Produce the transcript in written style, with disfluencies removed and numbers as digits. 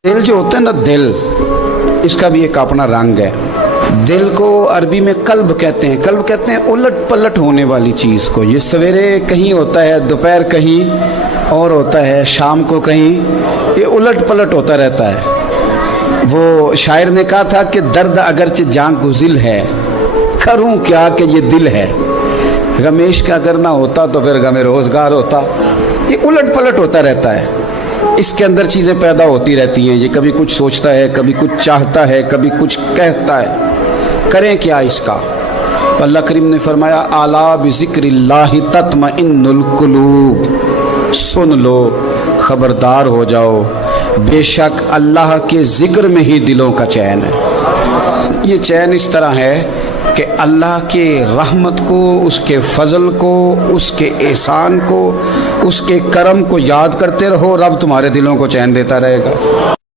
दिल जो होता है ना, दिल, इसका भी एक अपना रंग है। दिल को अरबी में कल्ब कहते हैं। कल्ब कहते हैं उलट पलट होने वाली चीज़ को। ये सवेरे कहीं होता है, दोपहर कहीं और होता है, शाम को कहीं, ये उलट पलट होता रहता है। वो शायर ने कहा था कि दर्द अगरचे जान गुजिल है, करूं क्या कि ये दिल है। गमेश का अगर ना होता तो फिर गमे रोजगार होता। ये उलट पलट होता रहता है, इसके अंदर चीज़ें पैदा होती रहती हैं। ये कभी कुछ सोचता है, कभी कुछ चाहता है, कभी कुछ कहता है। करें क्या इसका? तो अल्लाह करीम ने फरमाया, आला बिज़िक्रिल्लाहि तत्मइन्नुल कुलूब, सुन लो, खबरदार हो जाओ, बेशक अल्लाह के जिक्र में ही दिलों का चैन है। ये चैन इस तरह है कि अल्लाह के रहमत को, उसके फजल को, उसके एहसान को, उसके करम को याद करते रहो, रब तुम्हारे दिलों को चैन देता रहेगा।